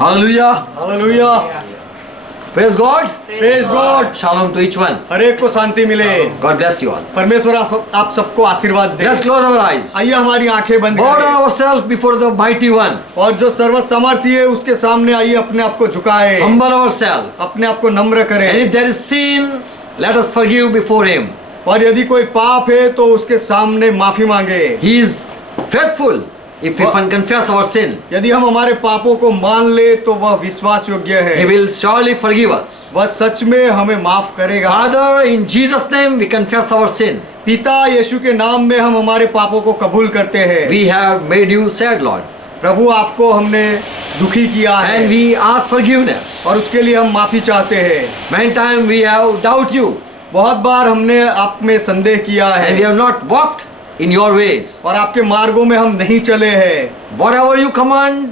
Hallelujah. Hallelujah, Praise God. Praise God. Shalom to each one. हर एक को शांति मिले। God bless you all. परमेश्वर आप सबको आशीर्वाद दे। Let's close our eyes. आइए हमारी आंखें बंद Bow करें ourselves before the mighty one. और जो सर्वसमर्थी है उसके सामने आइए अपने आप को झुकाए, Humble ourselves. अपने आप को नम्र And करें। if there is sin, let us forgive before Him. और यदि कोई पाप है तो उसके सामने माफी मांगे। He is faithful. If we confess our sin, यदि हम हमारे पापों को मान ले तो वह विश्वास योग्य He है, will surely forgive us. वह सच में हमें माफ करेगा। Father, in Jesus' name, we confess our sin. पिता यीशु के नाम में हम हमारे पापों को कबूल करते हैं। We have made you sad, Lord, प्रभु आपको हमने दुखी किया है and we ask forgiveness. और उसके लिए हम माफी चाहते हैं। Many times we have doubt you, बहुत बार हमने आप में संदेह किया and we है have not walked in your ways. और आपके मार्गों में हम नहीं चले हैं। Whatever you command,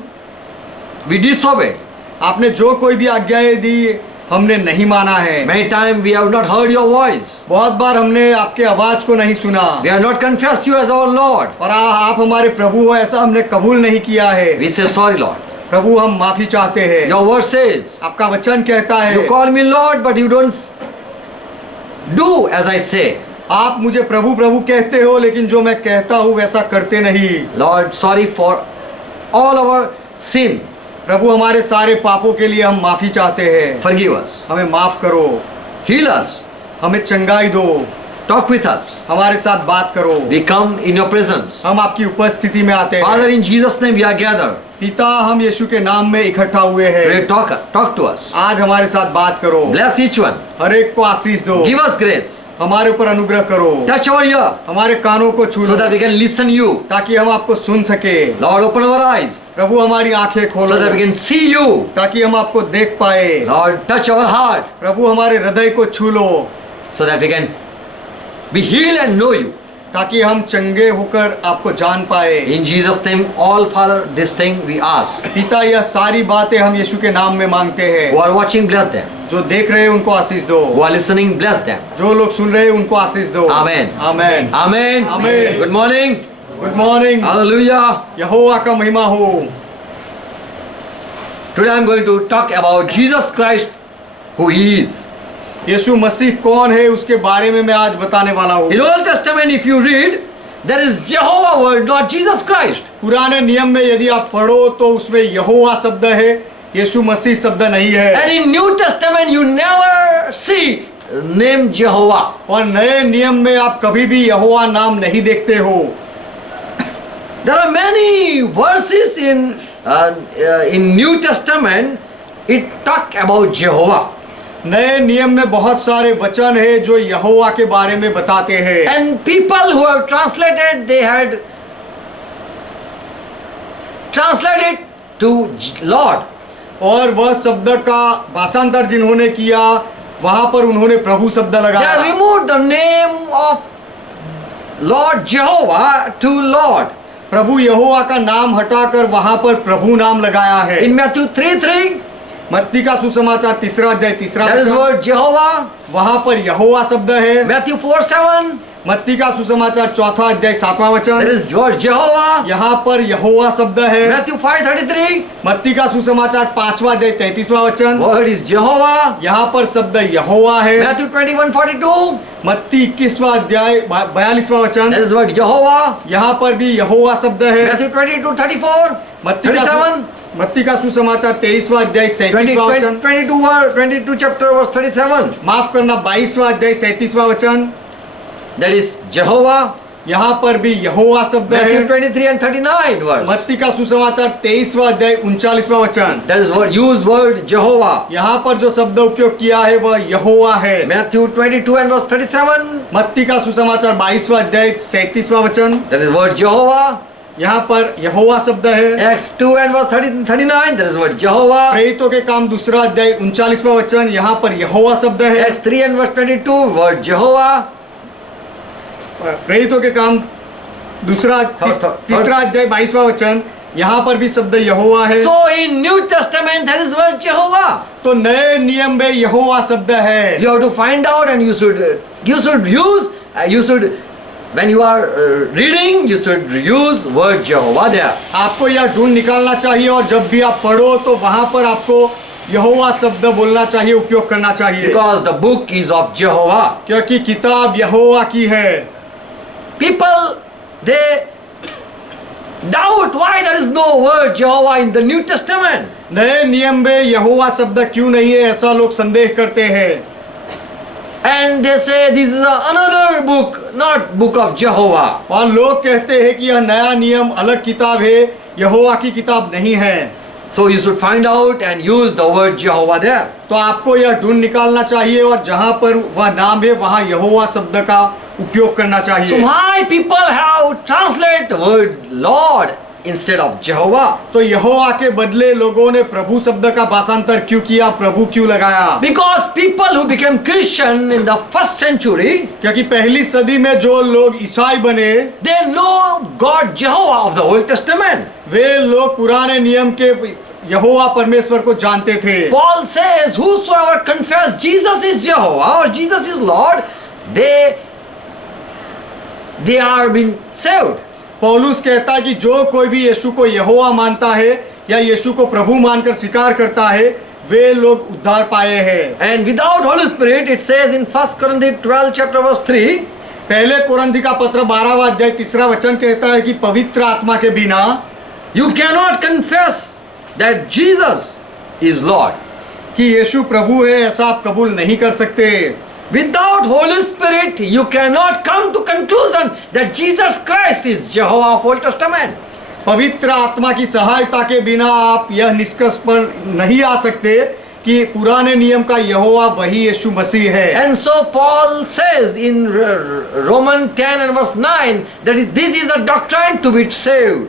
we disobeyed. आपने जो कोई भी आज्ञाएं दी हमने नहीं माना है। Many times we have not heard your voice. बहुत बार हमने आपके आवाज को नहीं सुना We have not confessed you as our Lord. और आप हमारे प्रभु हो ऐसा हमने कबूल नहीं किया है। We say sorry, Lord. प्रभु हम माफी चाहते हैं। Your word says, आपका वचन कहता है, you call me Lord, but you don't do as I say. आप मुझे प्रभु प्रभु कहते हो लेकिन जो मैं कहता हूँ वैसा करते नहीं। Lord, sorry for all our sin. प्रभु हमारे सारे पापों के लिए हम माफी चाहते हैं। Forgive us. हमें माफ करो, Heal us. हमें चंगाई दो, Talk with us. हमारे साथ बात करो। We come in your presence. हम आपकी उपस्थिति में आते हैं। Father, in Jesus' name we are gathered. पिता हम यीशु के नाम में इकट्ठा हुए हैं। Pray, talk to us. आज हमारे साथ बात करो, Bless each one. हर एक को आशीष दो, Give us grace. हमारे ऊपर अनुग्रह करो, Touch our ear हमारे कानों को छू so low that we can listen you. ताकि हम आपको सुन सके। Lord, open our eyes प्रभु हमारी आंखें so खोलो that we can see you. ताकि हम आपको देख पाए। Lord, touch our heart प्रभु हमारे हृदय को छू लो so that we can be healed and know you. ताकि हम चंगे होकर आपको जान पाए। In Jesus' name, all Father, this thing we ask. पिता यह सारी बातें हम यीशु के नाम में मांगते हैं। Who are watching, bless them. जो देख रहे हैं उनको आशीष दो, Who are listening, bless them. जो लोग सुन रहे हैं उनको आशीष दो। Amen. आमेन। Amen. Amen. Good morning. Good morning. Hallelujah. यहोवा का महिमा हो। Today I am going to talk about Jesus Christ, who He is. यीशु मसीह कौन है उसके बारे में मैं आज बताने वाला हूँ। In Old Testament, if you read, there is Jehovah word, not Jesus Christ. पुराने नियम में यदि आप पढ़ो तो उसमें यहोवा शब्द है, यीशु मसीह शब्द नहीं है। And in New Testament, you never see name Jehovah. और नए नियम में आप कभी भी यहोवा नाम नहीं देखते हो। There are many verses in New Testament. It talk about Jehovah. नए नियम में बहुत सारे वचन है जो यहोवा के बारे में बताते हैं। And people who have translated, they had translated to Lord. और वह शब्द का भाषांतर जिन्होंने किया वहां पर उन्होंने प्रभु शब्द They लगाया। removed the name of Lord Jehovah to Lord. प्रभु यहोवा का नाम हटाकर वहां पर प्रभु नाम लगाया है। In Matthew 3:3, मत्ती का सुसमाचार तीसरा अध्याय तीसरा there is वचन, word Jehovah. वहां पर यहोवा शब्द है। Matthew 4:7, मत्ती का सुसमाचार चौथा अध्याय सातवां there वचन, is word Jehovah. यहाँ पर यहोवा शब्द है। Matthew 5:33, मत्ती का सुसमाचार पांचवा अध्याय 33वां वचन, word is Jehovah. यहाँ पर शब्द यहोवा है। Matthew 21:42, मत्ती 21वां अध्याय 42वां वचन, there is word Jehovah. यहाँ पर भी यहोवा शब्द है। Matthew 22:34, मत्ती का 37, मत्ती का सुसमाचार 23वां अध्याय 37वां वचन, 22 chapter verse 37, माफ करना 22वां अध्याय 37वां वचन, that is Jehovah. यहाँ पर भी यहोवा शब्द Matthew है। 23 and 39 verse, मत्ती का सुसमाचार 23वां अध्याय 39वां वचन, that is word use word Jehovah. यहाँ पर जो शब्द उपयोग किया है वह यहोवा है। Matthew 22 and verse 37, मत्ती का सुसमाचार 22वां अध्याय 37वां वचन, that is word Jehovah. यहाँ पर यहोवा शब्द है। Acts 2 and verse 39, that is word Jehovah. प्रेरितों के काम दूसरा अध्याय 39वां वचन, यहाँ पर यहोवा शब्द है। Acts 3 and verse 22, word Jehovah. प्रेरितों के काम तीसरा अध्याय 22वां वचन, यहाँ पर भी शब्द यहोवा है। So in New Testament, there is word Jehovah. तो नए नियम में यहोवा शब्द है। You have to find out, and you should use, you should when you are reading, you should use word Jehovah there. आपको यह ढूंढ निकालना चाहिए और जब भी आप पढ़ो तो वहां पर आपको यहोवा शब्द बोलना चाहिए, उपयोग करना चाहिए, Because the book is of Jehovah. क्योंकि किताब यहोवा की है। People, they doubt why there is no word Jehovah in the New Testament. नए नियम में यहोवा शब्द क्यों नहीं है, ऐसा लोग संदेह करते हैं। And they say this is another book, not book of Jehovah. और लोग कहते हैं कि यह नया नियम अलग किताब है, यहोवा की किताब नहीं है। So you should find out and use the word Jehovah there. तो आपको यह ढूंढ निकालना चाहिए और जहां पर वह नाम है वहां यहोवा शब्द का उपयोग करना So चाहिए। why people have translate word Lord instead of Jehovah? तो यहोवा के बदले लोगों ने प्रभु शब्द का भाषांतर क्यों किया, प्रभु क्यों लगाया? Because people who became Christian in the first century, क्योंकि पहली सदी में जो लोग ईसाई बने they know God Jehovah of the Old Testament. वे लोग पुराने नियम के यहोवा परमेश्वर को जानते थे। Paul says, whosoever confess Jesus is Jehovah or Jesus is Lord, they are being saved. पौलुस कहता है कि जो कोई भी यीशु को यहोवा मानता है या यीशु को प्रभु मानकर स्वीकार करता है, वे लोग उद्धार पाए हैं। And without Holy Spirit, it says in 1 Corinthians 12 chapter verse 3, पहले कोरिन्थी का पत्र 12वां अध्याय 3रा वचन कहता है कि पवित्र आत्मा के बिना you cannot confess that Jesus is Lord. कि यीशु प्रभु है ऐसा आप कबूल नहीं कर सकते। Without Holy Spirit, you cannot come to conclusion that Jesus Christ is Jehovah of Old Testament. पवित्र आत्मा की सहायता के बिना आप यह निष्कर्ष पर नहीं आ सकते कि पुराने नियम का यहोवा वही यीशु मसीह है। And so Paul says in Romans 10 and verse 9 that this is a doctrine to be saved.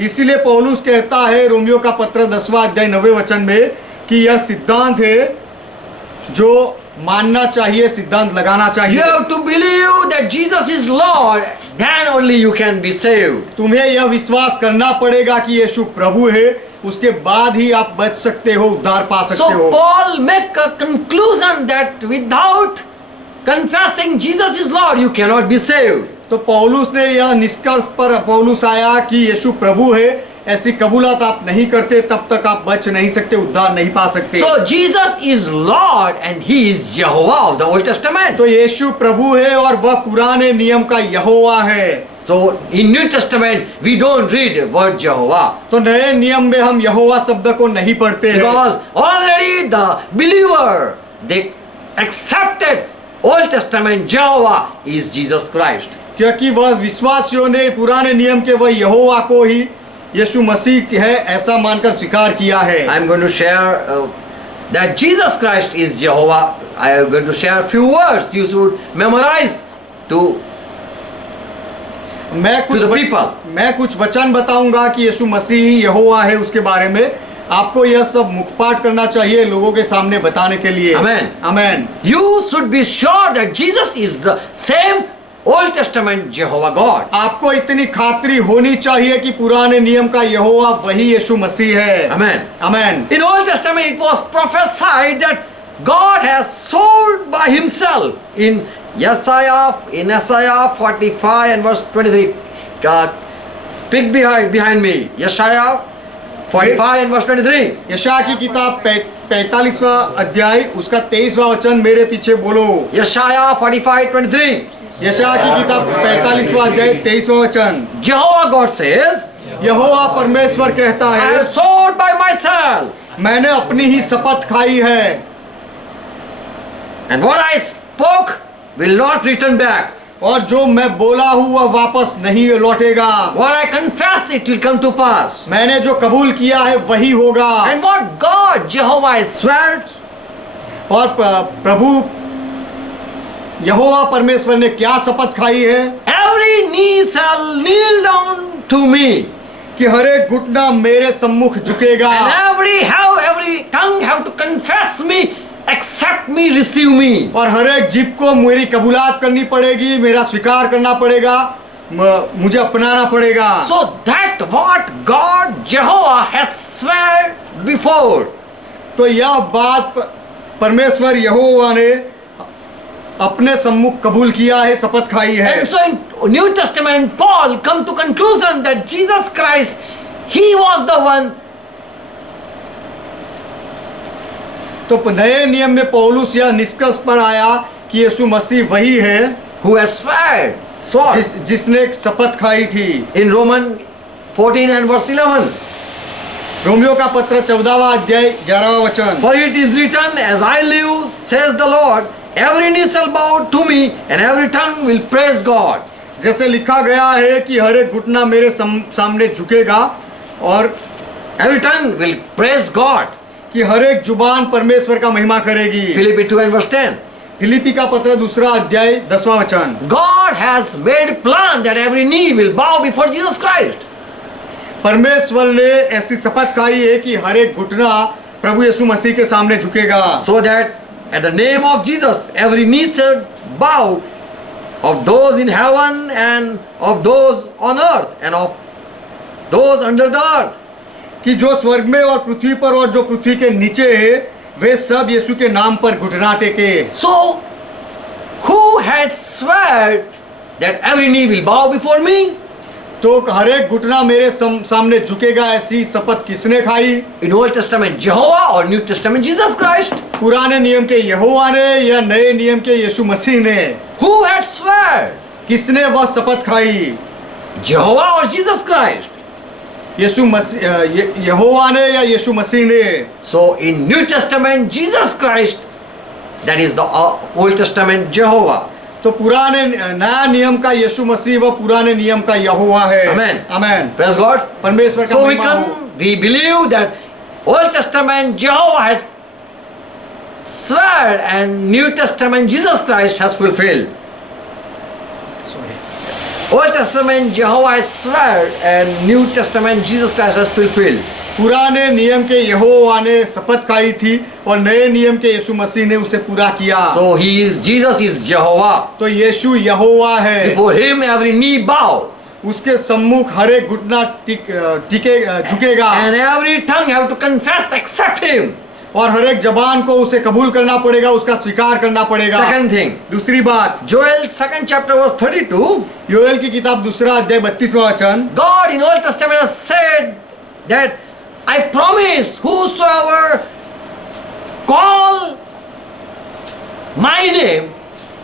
इसीलिए पौलुस कहता है रोमियो का पत्र 10वां अध्याय 9वें वचन में कि यह सिद्धांत है जो मानना चाहिए, सिद्धांत लगाना You चाहिए। have to believe that Jesus is Lord, then only you can be saved. तुम्हें यह विश्वास करना पड़ेगा कि यीशु प्रभु है, उसके बाद ही आप बच सकते हो, उद्धार पा सकते So हो। Paul make a conclusion that without confessing Jesus is Lord, you cannot be saved. तो पौलुस ने यह निष्कर्ष पर पौलुस आया कि यीशु प्रभु है, ऐसी कबूलात आप नहीं करते तब तक आप बच नहीं सकते, उद्धार नहीं पा सकते। So Jesus is Lord and He is Jehovah of the Old Testament. तो यीशु प्रभु है और वह पुराने नियम का यहोवा है। So in New Testament we don't read word Jehovah तो नए नियम में हम यहोवा शब्द को नहीं पढ़ते हैं, because already the believer they accepted Old Testament Jehovah is Jesus Christ. क्योंकि वह विश्वासियों ने पुराने नियम के वह यहोवा को ही यीशु मसीह है ऐसा मानकर स्वीकार किया है। I am going to share that Jesus Christ is Jehovah. I am going to share few words you should memorize to मैं कुछ वचन बताऊंगा कि यीशु मसीह ही यहोवा है, उसके बारे में आपको यह सब मुखपाठ करना चाहिए लोगों के सामने बताने के लिए। Amen. Amen. You should be sure that Jesus is the same Old Testament Jehovah God. आपको इतनी खातरी होनी चाहिए कि पुराने नियम का यहोवा वही यीशु मसीह है। Amen. Amen. In Old Testament it was prophesied that God has sworn by himself in Isaiah 45 and verse 23. Speak behind me. Isaiah 45 and verse 23. यशायाह की किताब 45वां अध्याय उसका 23वां वचन मेरे पीछे बोलो। Isaiah 45:23. यशायाह की किताब 45वां अध्याय 23वां वचन। Jehovah God says, यहोवा परमेश्वर कहता I है, have sworn by myself, मैंने अपनी ही शपथ खाई है and what I spoke will not return back. और जो मैं बोला हूँ वह वापस नहीं लौटेगा। What I confess, it will come to pass. मैंने जो कबूल किया है वही होगा। And what God, Jehovah, has sworn, और प्रभु यहोवा परमेश्वर ने क्या शपथ खाई है every knee shall kneel down to me, कि हर एक घुटना मेरे सम्मुख झुकेगा and every tongue have to confess me, accept me, receive me. और हर एक जीभ को मेरी कबूलात करनी पड़ेगी, मेरा स्वीकार करना पड़ेगा, मुझे अपनाना पड़ेगा। So that what God, Jehovah, has sworn before. तो यह बात परमेश्वर यहोवा ने अपने सम्मुख कबूल किया है, शपथ खाई है। And so in New Testament, Paul come to conclusion that Jesus Christ, He was the one तो नए नियम में पौलुस यह निष्कर्ष पर आया कि यीशु मसीह वही है who had swore जिसने एक शपथ खाई थी। in Romans 14 and verse 11. Romeo का पत्र 14वां अध्याय 11वां वचन, For it is written, as I live, says the Lord, every knee shall bow to me and every tongue will praise God. जैसे लिखा गया है कि हर एक घुटना मेरे सामने झुकेगा और Every tongue will praise God. कि हर एक जुबान परमेश्वर का महिमा करेगी। Philippi 2 and verse 10. फिलिपी का पत्र 2 अध्याय 10वां वचन, God has made plan that every knee will bow before Jesus Christ. परमेश्वर ने ऐसी शपथ खाई है कि हर एक घुटना प्रभु यीशु मसीह के सामने झुकेगा, So that at the name of Jesus, every knee shall bow, of those in heaven and of those on earth and of those under the earth. कि जो स्वर्ग में और पृथ्वी पर और जो पृथ्वी के नीचे है वे सब यीशु के नाम पर घुटना टेके। So, who had sworn that every knee will bow before me? तो हर एक घुटना मेरे सामने झुकेगा, ऐसी शपथ किसने खाई? In Old Testament Jehovah or New Testament Jesus Christ? पुराने नियम के यहोवा ने या नए नियम के यीशु मसीह ने? Who had sworn? किसने वह शपथ खाई? Jehovah or Jesus Christ? यीशु मसीह यहोवा ने या यीशु मसीह ने? So in New Testament Jesus Christ, that is the Old Testament Jehovah. तो पुराने नया नियम का यीशु मसीह व पुराने नियम का यहोवा है। Amen. आमेन। Praise God. परमेश्वर का So we महिमा हो। we believe that Old Testament Jehovah had sworn and New Testament Jesus Christ has fulfilled. Old Testament Jehovah has sworn and New Testament Jesus Christ has fulfilled. पुराने नियम के यहोवा ने शपथ खाई थी और नए नियम के यीशु मसीह ने उसे पूरा किया। So Jesus is Jehovah. तो यीशु यहोवा है। Before him every knee bow उसके सम्मुख हर एक घुटना झुकेगा and every tongue have to confess except him. और हर एक जबान को उसे कबूल करना पड़ेगा, उसका स्वीकार करना पड़ेगा। Second thing, दूसरी बात, Joel 2nd chapter verse 32. Joel की किताब 2 अध्याय 32वां वचन, God in Old Testament has said that I promise whosoever call my name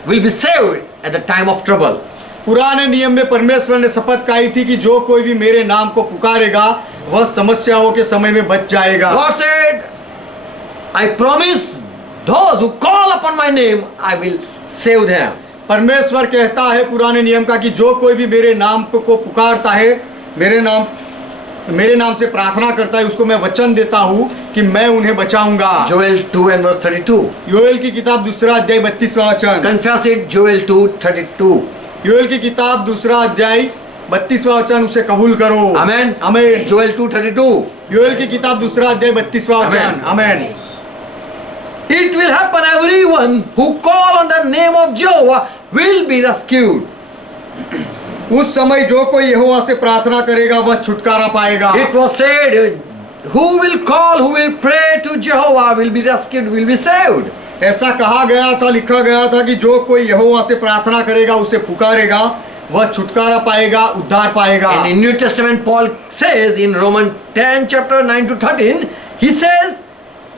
will be saved at the time of trouble. पुराने नियम में परमेश्वर ने शपथ खाई थी कि जो कोई भी मेरे नाम को पुकारेगा वह समस्याओं के समय में बच जाएगा। God said, I promise those who call upon my name, I will save them. परमेश्वर कहता है पुराने नियम का कि जो कोई भी मेरे नाम को पुकारता है, मेरे नाम से प्रार्थना करता है, उसको मैं वचन देता हूँ कि मैं उन्हें बचाऊंगा। Joel 2 and verse 32. योएल की किताब 2 अध्याय 32वां वचन, Confess it, Joel 2:32. योएल की किताब 2 अध्याय 32वां वचन, उसे कबूल करो। Amen. आमीन। Joel 2:32. योएल की किताब 2 अध्याय 32वां वचन, आमीन। It will happen, everyone who call on the name of Jehovah will be rescued. उस समय जो कोई यहोवा से प्रार्थना करेगा वह छुटकारा पाएगा। It was said, who will call, who will pray to Jehovah will be rescued, will be saved. ऐसा कहा गया था, लिखा गया था कि जो कोई यहोवा से प्रार्थना करेगा, उसे पुकारेगा, वह छुटकारा पाएगा, उद्धार पाएगा। And in New Testament Paul says in Romans 10 chapter 9 to 13, he says,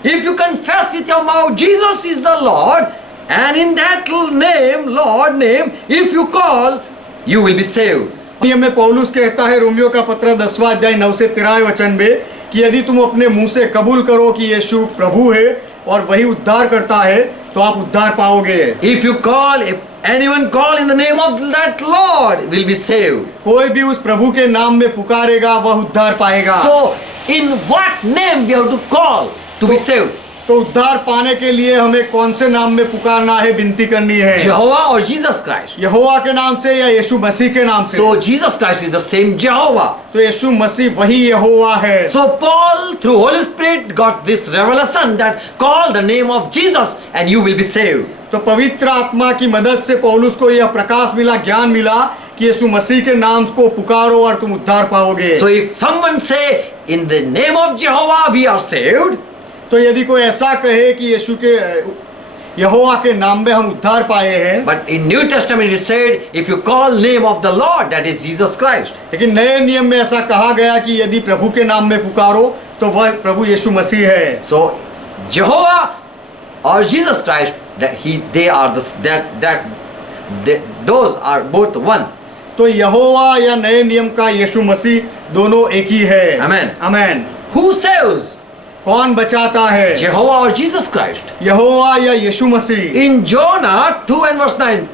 if you confess with your mouth Jesus is the Lord, and in that name, Lord name, if you call, you will be saved. नियम में पौलुस कहता है Romeo का पत्र 10वां अध्याय 9 से 13वें वचन में कि यदि तुम अपने मुंह से कबूल करो कि यीशु प्रभु है और वही उद्धार करता है तो आप उद्धार पाओगे। If you call, if anyone call in the name of that Lord will be saved. कोई भी उस प्रभु के नाम में पुकारेगा वह उद्धार पाएगा। So in what name we have to call to be saved? तो उद्धार पाने के लिए हमें कौन से नाम में पुकारना है, विनती करनी है? Jehovah or Jesus Christ? यहोवा के नाम से या यीशु मसीह के नाम से? So Jesus Christ is the same Jehovah. तो यीशु मसीह वही यहोवा है। So Paul through Holy Spirit got this revelation that call the name of Jesus and you will be saved. तो पवित्र आत्मा की मदद से पौलुस को यह प्रकाश मिला, ज्ञान मिला कि यीशु मसीह के नाम को पुकारो और तुम उद्धार पाओगे। So if someone say in the name of Jehovah we are saved, तो यदि कोई ऐसा कहे कि यहोवा के नाम में हम उद्धार पाए हैं। But in New Testament it said, if you call name of the Lord, that is Jesus Christ. लेकिन नए नियम में ऐसा कहा गया कि यदि प्रभु के नाम में पुकारो तो वह प्रभु यीशु मसीह है। So Jehovah or Jesus Christ, they are those are both one. तो यहोवा या नए नियम का यीशु मसीह दोनों एक ही है। Amen. आमेन। Who saves? कौन बचाता है? Jehovah or Jesus Christ? यहोवा या यीशु मसीह। In Jonah 2 and verse 9,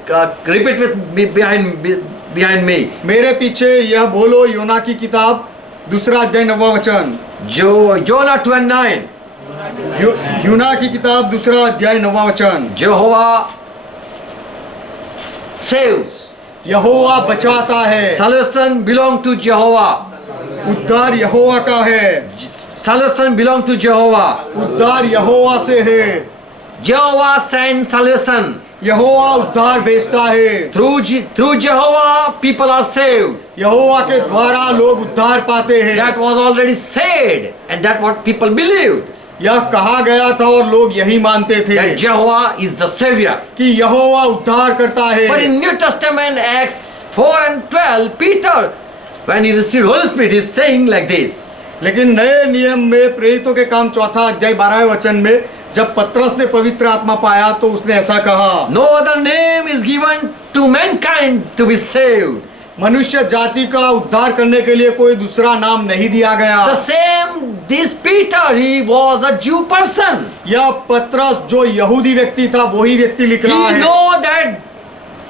repeat with me behind me. मेरे पीछे यह बोलो, योना की किताब 2 अध्याय 9वां वचन। Jonah 2 and 9. योना की किताब 2 अध्याय 9वां वचन। Jehovah saves. यहोवा बचाता है। Salvation belong to Jehovah. उद्धार यहोवा का है। Salvation belong to Jehovah. उद्धार यहोवा से है। Jehovah sends salvation. यहोवा उद्धार भेजता है। Through Jehovah, people are saved. यहोवा के द्वारा लोग उद्धार पाते हैं। That was already said, and that what people believed. यह कहा गया था और लोग यही मानते थे That Jehovah is the Savior. कि यहोवा उद्धार करता है। But in New Testament, Acts 4 and 12, Peter, when he received Holy Spirit, is saying like this. लेकिन नए नियम में प्रेरितों के काम 4 अध्याय 12वें वचन में जब पतरस ने पवित्र आत्मा पाया तो उसने ऐसा कहा, No other name is given to mankind to be saved. मनुष्य जाति का उद्धार करने के लिए कोई दूसरा नाम नहीं दिया गया। The same, this Peter, he was a Jew person. यह पतरस जो यहूदी व्यक्ति था वही व्यक्ति लिख रहा He है। know that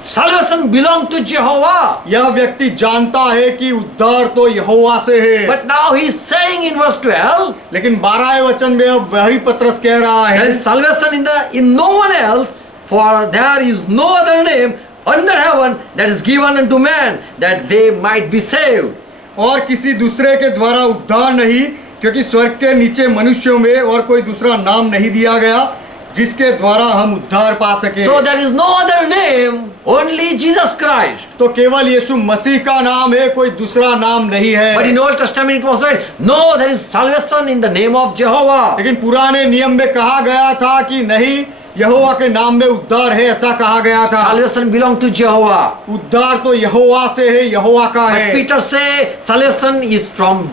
salvation belong to Jehovah. यह व्यक्ति जानता है कि उद्धार तो यहोवा से है। But now he is saying in verse 12, लेकिन 12वें वचन में अब वही पतरस कह रहा there है, is salvation in no one else, for there is no other name under heaven that is given unto man that they might be saved. और किसी दूसरे के द्वारा उद्धार नहीं, क्योंकि स्वर्ग के नीचे मनुष्यों में और कोई दूसरा नाम नहीं दिया गया जिसके द्वारा हम उद्धार पा सके। So there is no other name, only Jesus Christ. तो केवल यीशु मसीह का नाम है, कोई दूसरा नाम नहीं है। But in Old Testament it was said, no, there is salvation in the name of Jehovah. लेकिन पुराने नियम में कहा गया था कि नहीं, यहोवा के नाम में उद्धार है, ऐसा कहा गया था। Salvation belong to Jehovah. उद्धार तो यहोवा से है, यहोवा का But है। Peter say salvation is from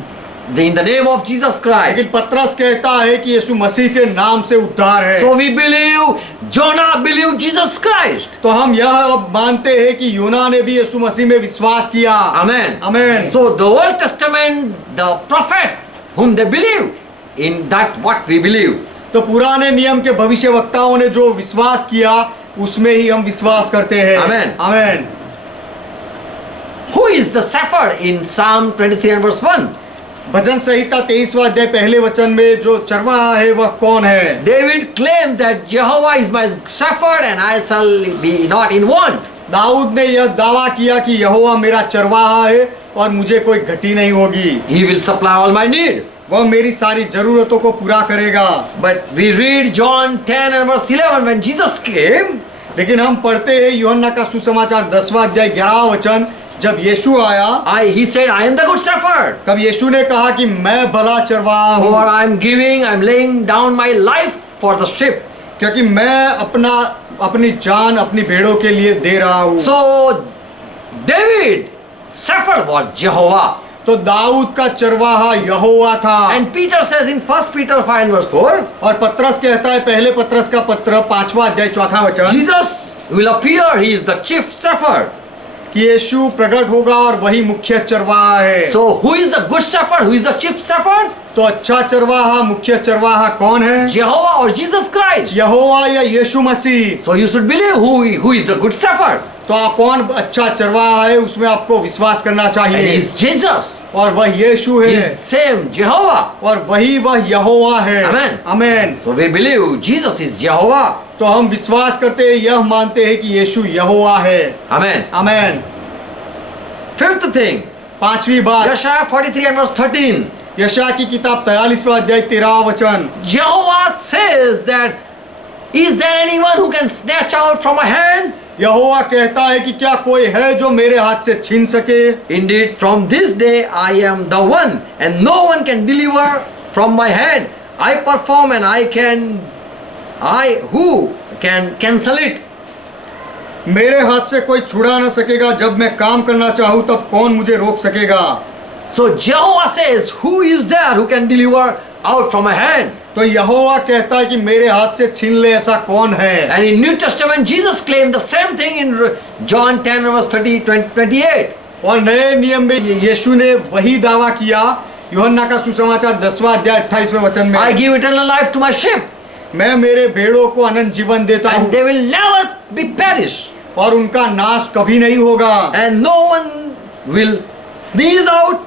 in the name of Jesus Christ. लेकिन पतरस कहता है कि यीशु मसीह के नाम से उद्धार है। So we believe Jonah believed Jesus Christ. तो हम यह अब मानते हैं कि योना ने भी यीशु मसीह में विश्वास किया। Amen. Amen. So the Old Testament, the prophet whom they believe, in that what we believe. तो पुराने नियम के भविष्यवक्ताओं ने जो विश्वास किया उसमें ही हम विश्वास करते हैं। Amen. Amen. Who is the shepherd in Psalm 23 and verse 1? भजन संहिता 23वां अध्याय पहले वचन में जो चरवाहा है वह कौन है? David claimed that Jehovah is my shepherd and I shall be not in want. Dawood ने यह दावा किया कि यहोवा मेरा चरवाहा है और मुझे कोई घटी नहीं होगी। He will supply all my need. वह मेरी सारी जरूरतों को पूरा करेगा। But we read John 10 and verse 11 when Jesus came. लेकिन हम पढ़ते हैं यूहन्ना का सुसमाचार 10वां अध्याय 11वां वचन, जब यीशु आया He said, I am the good shepherd. तब यीशु ने कहा कि मैं भला चरवाहा हूँ, For I am laying down my life for the sheep. क्योंकि मैं अपनी जान अपनी भेड़ों के लिए दे रहा हूँ। So David, shepherd was Jehovah. तो दाऊद का चरवाहा यहोवा था। And Peter says in 1 Peter 5 and verse 4, और पतरस कहता है पहले पतरस का पत्र 5वां अध्याय 4वां वचन, Jesus will appear, he is the chief shepherd. कि यीशु प्रकट होगा और वही मुख्य चरवाहा है। So who is the good shepherd? Who is the chief shepherd? तो अच्छा चरवाहा, मुख्य चरवाहा कौन है? Jehovah or Jesus Christ. यहोवा या यीशु मसीह। So you should believe who is the good shepherd. तो आप कौन अच्छा चरवाहा है उसमें आपको विश्वास करना And he चाहिए। is Jesus. और वह यीशु He है is same Jehovah. और वह यहोवा है। Amen. Amen. So we believe Jesus is Jehovah. तो हम विश्वास करते हैं, यह मानते हैं कि यीशु यहोवा है। Amen. आमेन। Fifth thing, पांचवी बात, Isaiah 43 and verse 13. यशायाह की किताब 43वां अध्याय 13वां वचन, Jehovah says that, is there anyone who can snatch out from my hand? यहोवा कहता है कि क्या कोई है जो मेरे हाथ से छीन सके? Indeed, from this day I am the one, and no one can deliver from my hand. I perform and I who can cancel it? मेरे हाथ से कोई छुड़ा ना सकेगा, जब मैं काम करना चाहूँ तब कौन मुझे रोक सकेगा। So Jehovah says, who is there who can deliver out from my hand? तो यहोवा कहता है कि मेरे हाथ से छीन ले ऐसा कौन है। And in New Testament, Jesus claimed the same thing in John 10 verse 28. और नए नियम में यीशु ने वही दावा किया यूहन्ना का सुसमाचार 10वां अध्याय 28वें वचन में, I give eternal life to my sheep, मैं मेरे भेड़ों को अनंत जीवन देता and हूँ they will never be perished, और उनका नाश कभी नहीं होगा, and no one will sneeze out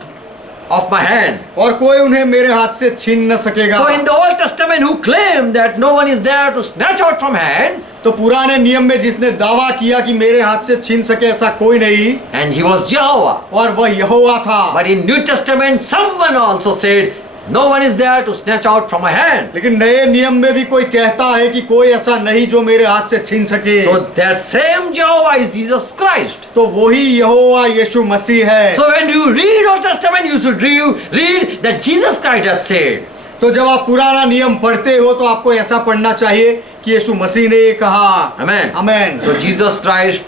of my hand. और कोई उन्हें मेरे हाथ से छीन न सकेगा। So in the Old Testament, who claimed that no one is there to snatch out from hand, तो पुराने नियम में जिसने दावा किया कि मेरे हाथ से छीन सके ऐसा कोई नहीं, and he was Jehovah. और वह यहोवा था। But in New Testament, someone also said, no one is there to snatch out from my hand. लेकिन नए नियम में भी कोई कहता है कि कोई ऐसा नहीं जो मेरे हाथ से छीन सके। So that same Jehovah is Jesus Christ. तो वही यहोवा यीशु मसीह है। So when you read Old Testament, you should read that Jesus Christ has said. तो जब आप पुराना नियम पढ़ते हो तो आपको ऐसा पढ़ना चाहिए कि यीशु मसीह ने ये कहा। Amen. आमेन। So Jesus Christ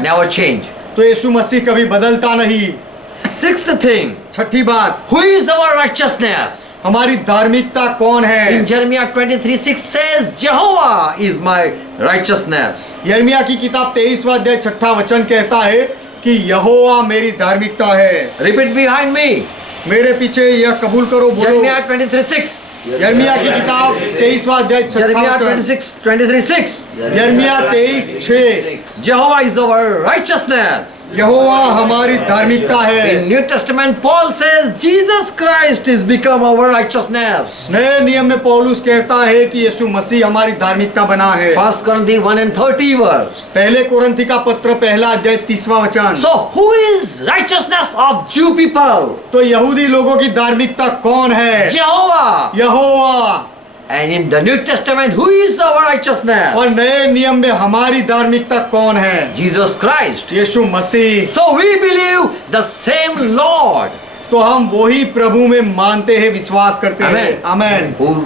never changed. तो यीशु मसीह कभी बदलता नहीं। Sixth thing, छठी बात, who is our righteousness? हमारी धार्मिकता कौन है। In Jeremiah 23:6 says, Jehovah is my righteousness. यिर्मयाह की किताब 23वां अध्याय 6ठा वचन कहता है कि यहोवा मेरी धार्मिकता है। Repeat behind me. मेरे पीछे यह कबूल करो, बोलो। Jeremiah 23:6. यिर्मयाह की किताब 23वां अध्याय 6ठा Jeremiah वचन। 23:6. यिर्मयाह 23:6, Jehovah is our righteousness. यहोवा हमारी धार्मिकता है। In New Testament, Paul says Jesus Christ is become our righteousness. नए नियम में पौलुस कहता है कि यीशु मसीह हमारी धार्मिकता बना है। 1 Corinthians 1:30 verse. पहले कोरिन्थी का पत्र पहला अध्याय 30वां वचन। So who is righteousness of Jew people? तो यहूदी लोगों की धार्मिकता कौन है। Jehovah. Jehovah. And in the New Testament, who is our righteousness? और नए नियम में हमारी धार्मिकता कौन है। Jesus Christ. Yeshu Masih. So we believe the same Lord. तो हम वही प्रभु में मानते हैं, विश्वास करते हैं। Amen. Amen. Who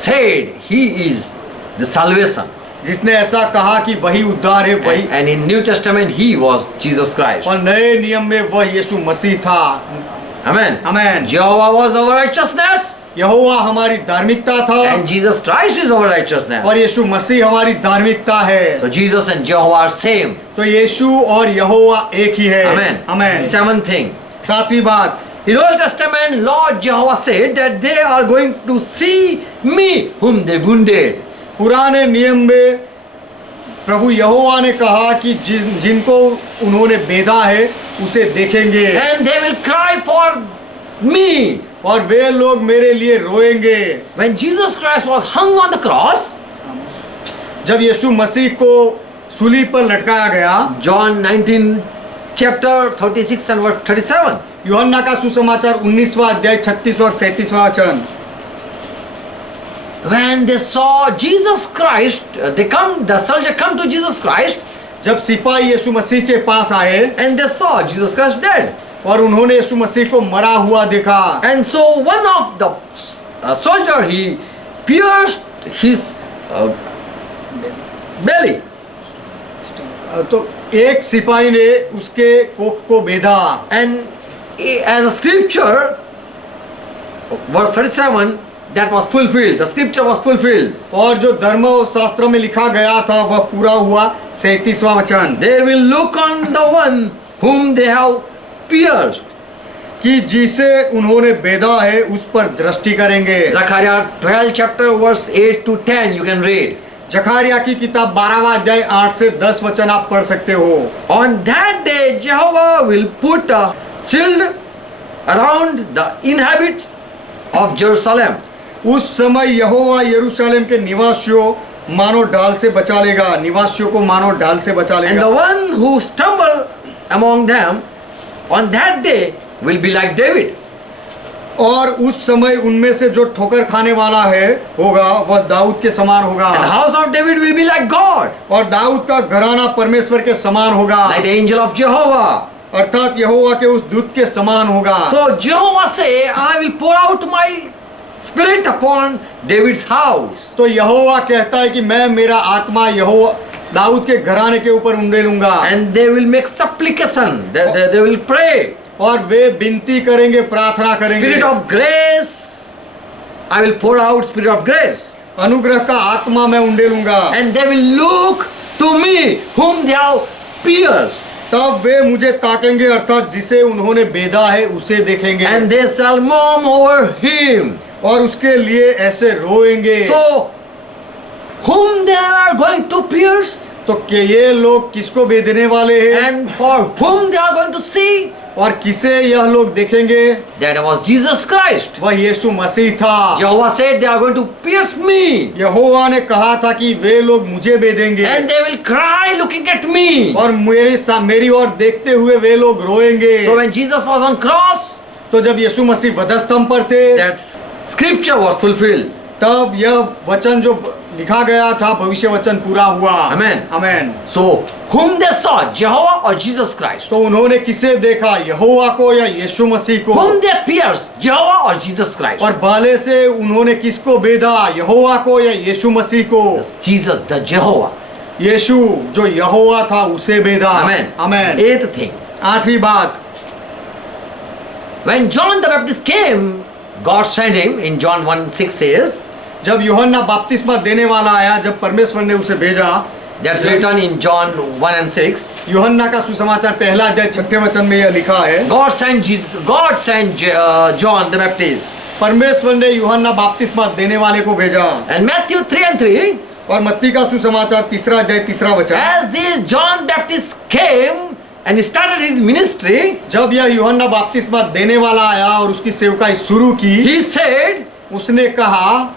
said he is the salvation. जिसने ऐसा कहा कि वही उद्धार है, वही। And in New Testament, he was Jesus Christ. और नए नियम में वह यीशु मसीह था। Amen. Amen. Jehovah was our righteousness. यहोवा हमारी धार्मिकता था And Jesus Christ is our righteousness. और यीशु मसीह हमारी धार्मिकता है। So Jesus and Jehovah are same. तो यीशु और यहोवा एक ही है। Amen. आमेन। Seventh thing. सातवीं बात, In Old Testament, Lord Jehovah said that they are going to see me whom they wounded. पुराने नियम में प्रभु यहोवा ने कहा कि जिनको उन्होंने बेधा है उसे देखेंगे And they will cry for me. और वे लोग मेरे लिए रोएंगे। When Jesus Christ was hung on the cross, जब यीशु मसीह को सूली पर लटकाया गया, John 19 chapter 36 and verse 37. यूहन्ना का सुसमाचार 19वां अध्याय 36 और 37वां वचन। When they saw Jesus Christ, the soldier come to Jesus Christ, जब सिपाही यीशु मसीह के पास आए and they saw Jesus Christ dead. और उन्होंने यीशु मसीह को मरा हुआ देखा, And so one of the soldier, he pierced his belly. तो एक सिपाही ने उसके कोख को बेधा। And as a scripture, verse 37, that was fulfilled. The scripture was fulfilled. और जो धर्म शास्त्र में लिखा गया था वह पूरा हुआ। 37वां वचन, They will look on the one whom they have pierced. कि जिसे उन्होंने बेधा है उस पर दृष्टि करेंगे। Zechariah 12 chapter verse 8 to 10 you can read. Zachariah की किताब 12वां अध्याय 8 से 10 वचन आप पढ़ सकते हो। On that day Jehovah will put a shield around the inhabitants of Jerusalem. उस समय यहोवा यरूशलेम के निवासियों मानो ढाल से बचा लेगा, निवासियों को मानो ढाल से बचा And लेगा। the one who stumble among them on that day will be like David. और उस समय उनमें से जो ठोकर खाने वाला है होगा वह दाऊद के समान होगा। And the house of David will be like God, और दाऊद का घराना परमेश्वर के समान होगा, like the angel of Jehovah. अर्थात यहोवा के उस दूत के समान होगा। So Jehovah say, I will pour out my Spirit upon David's house. तो यहोवा कहता है कि मैं मेरा आत्मा यहोवा दाऊद के घराने के ऊपर उंडेलूंगा, And they will make supplication. They will pray. और वे विनती करेंगे, प्रार्थना करेंगे। Spirit of grace. I will pour out spirit of grace. अनुग्रह का आत्मा मैं उंडेलूंगा, And they will look to me whom they have pierced. तब वे मुझे ताकेंगे, अर्थात जिसे उन्होंने बेधा है उसे देखेंगे, And they shall mourn over him. और उसके लिए ऐसे रोएंगे। So, whom they are going to pierce तो कि ये लोग किसको बेधने वाले हैं and for whom they are going to see, और किसे यह लोग देखेंगे? that was Jesus Christ. वह यीशु मसीह था। Jehovah said they are going to pierce me यहोवा ने कहा था कि वे लोग मुझे बेधेंगे and they will cry looking at me. और मेरी ओर देखते हुए वे लोग रोएंगे। So when Jesus was on cross, तो जब यीशु मसीह वधस्तंभ पर थे, that scripture was fulfilled. तब यह वचन जो लिखा गया था, भविष्य वचन पूरा हुआ। Amen. Amen. So whom they saw, Jehovah or Jesus Christ? तो उन्होंने किसे देखा, यहोवा को या यीशु मसीह को? Whom they pierced, Jehovah or Jesus Christ? और भाले से उन्होंने किसको बेधा, यहोवा को या यीशु मसीह को? Jesus, the Jehovah. यीशु जो यहोवा था उसे बेधा। Amen. आमेन। Eighth thing. आठवीं बात, When John the Baptist came, God sent him. In John 1:6 says, जब यूहन्ना बपतिस्मा देने वाला आया, जब परमेश्वर ने उसे भेजा, that's written in John 1:6. यूहन्ना का सुसमाचार पहला अध्याय 6 वचन में यह लिखा है, God sent John the Baptist. परमेश्वर ने यूहन्ना बपतिस्मा देने वाले को भेजा। And Matthew 3:3, और मत्ती का सुसमाचार 3 अध्याय 3 वचन, as this John Baptist came and started his ministry, जब यह यूहन्ना बपतिस्मा देने वाला आया और उसकी सेवकाई शुरू की, he said, उसने कहा,